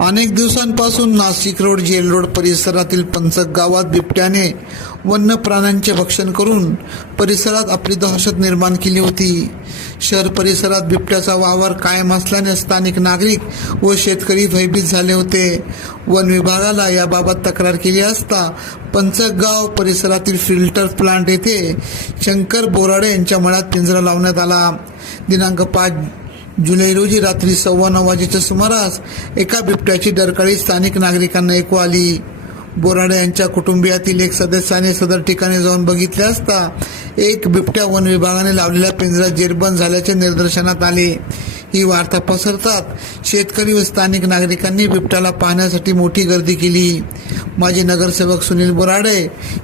अनेक दिवसांपासून Nashik road gel road परिसरातील पंचक गावात बिबट्याने वन्य प्राण्यांचे भक्षण करून परिसरात आपली दहशत निर्माण केली होती. शहर परिसरात बिबट्याचा वावर कायम असल्याने स्थानिक नागरिक व शेतकरी भयभीत झाले होते. वन विभागाला याबाबत तक्रार केली असता पंचक गाव परिसरातील फिल्टर प्लांट येथे शंकर बोराडे यांच्या मळ्यात पिंजरा लावण्यात आला. दिनांक पाच जुलै रोजी रात्री सव्वा नऊ वाजेच्या सुमारास एका बिबट्याची डरकाळी स्थानिक नागरिकांना ऐकू आली बोराडे यांच्या कुटुंबियातील एक सदस्याने सदर ठिकाणी जाऊन बघितले असता एक बिबट्या वन विभागाने लावलेल्या पिंजरा जेरबंद झाल्याचे निदर्शनात आले. ही वार्ता पसरतात. शेतकरी व स्थानिक नागरिकांनी बिबट्याला पाहण्यासाठी मोठी गर्दी केली. माजी नगरसेवक सुनील बोराडे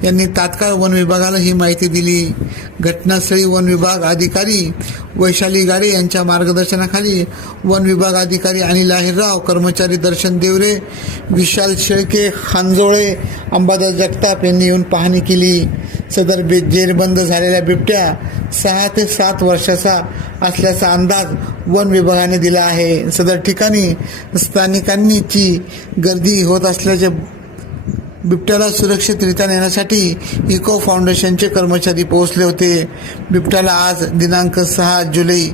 यांनी तात्काळ वन विभागाला ही माहिती दिली. घटनास्थळी वन विभाग अधिकारी वैशाली गाडे यांच्या मार्गदर्शनाखाली वन विभाग अधिकारी अनिल आहिरराव कर्मचारी दर्शन देवरे विशाल शेळके खांजोळे अंबादास जगताप यांनी येऊन पाहणी केली. सदर बे जेरबंद झालेल्या बिबट्या सहा ते सात वर्षाचा असल्याचा अंदाज वन विभागाने दिला आहे. सदर ठिकाणी स्थानिकांनीची गर्दी होत असल्याचे बिबट्याला सुरक्षितरित्या नेण्यासाठी इको फाउंडेशनचे कर्मचारी पोहोचले होते. बिबट्याला आज दिनांक सहा जुलै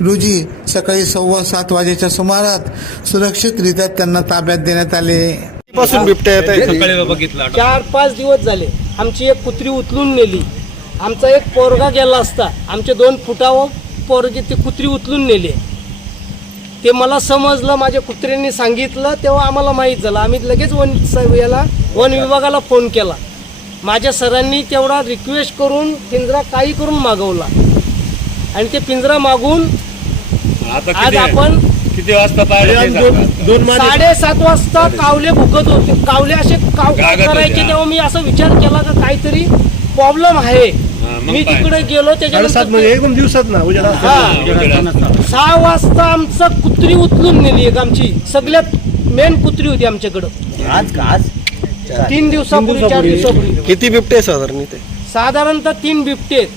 रोजी सकाळी सव्वा सात वाजेच्या सुमारात सुरक्षितरित्या त्यांना ताब्यात देण्यात आले. पासून बिबट्या येत आहे? सकाळी बघितला चार पाच दिवस झाले. आमची एक कुत्री उचलून नेली. आमचा एक पोरगा गेला असता. आमचे दोन फुटावर पोरगे ते कुत्री उचलून नेले. ते मला समजलं माझ्या कुत्र्यांनी सांगितलं तेव्हा आम्हाला माहीत झालं. आम्ही लगेच वन स- याला वन विभागाला फोन केला. माझ्या सरांनी तेवढा रिक्वेस्ट करून पिंजरा काही करून मागवला. आणि ते पिंजरा मागून आता आज किती आपण किती वाजता पाहिजे दोन साडेसात वाजता कावले भुकत होते. कावले असे काव काव गागत होते, करायचे हा. तेव्हा मी असा विचार केला का काहीतरी प्रॉब्लेम आहे. मग मी काय? तिकडे गेलो साडेसात त्याच्यानंतर म्हणजे एकदम दिवसात ना हा. सहा वाजता आमचं कुत्री उचलून नेली एक आमची. सगळ्यात मेन कुत्री होती आमच्याकडं. आज आज? तीन दिवसापूर्वी चार दिवसापूर्वी. किती बिबटे साधारण इथे? साधारणतः तीन बिबटे आहेत.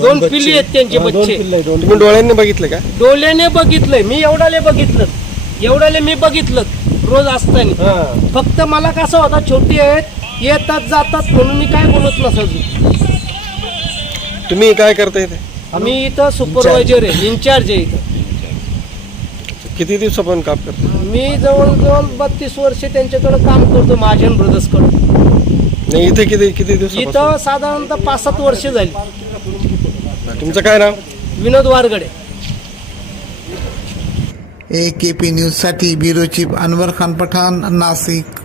दोन पिल्ली आहेत त्यांचे बच्चे. तुम्ही डोळ्यांनी बघितले का? डोल्याने बघितलंय. मी एवढ्याले बघितलं. एवढ्याले मी बघितलं. रोज असताना. फक्त मला कसं होता छोटी आहेत येतात जातात म्हणून मी काय बोलत नसायचो. तुम्ही काय करता इथे? मी इथं सुपरवायझर आहे इन्चार्ज आहे इथं. किती दिवसापासून काम करता? मी जवळजवळ बत्तीस वर्ष त्यांच्याकडे काम करतो महाजन ब्रदर्सकडे नाही इथे किती किती दिवसापासून? इथं साधारणतः पाच सात वर्ष झाली. तुमचं काय नाव? Vinod Wargade. A K P न्यूजसाठी ब्युरो चीफ अनवर खान पठाण नाशिक.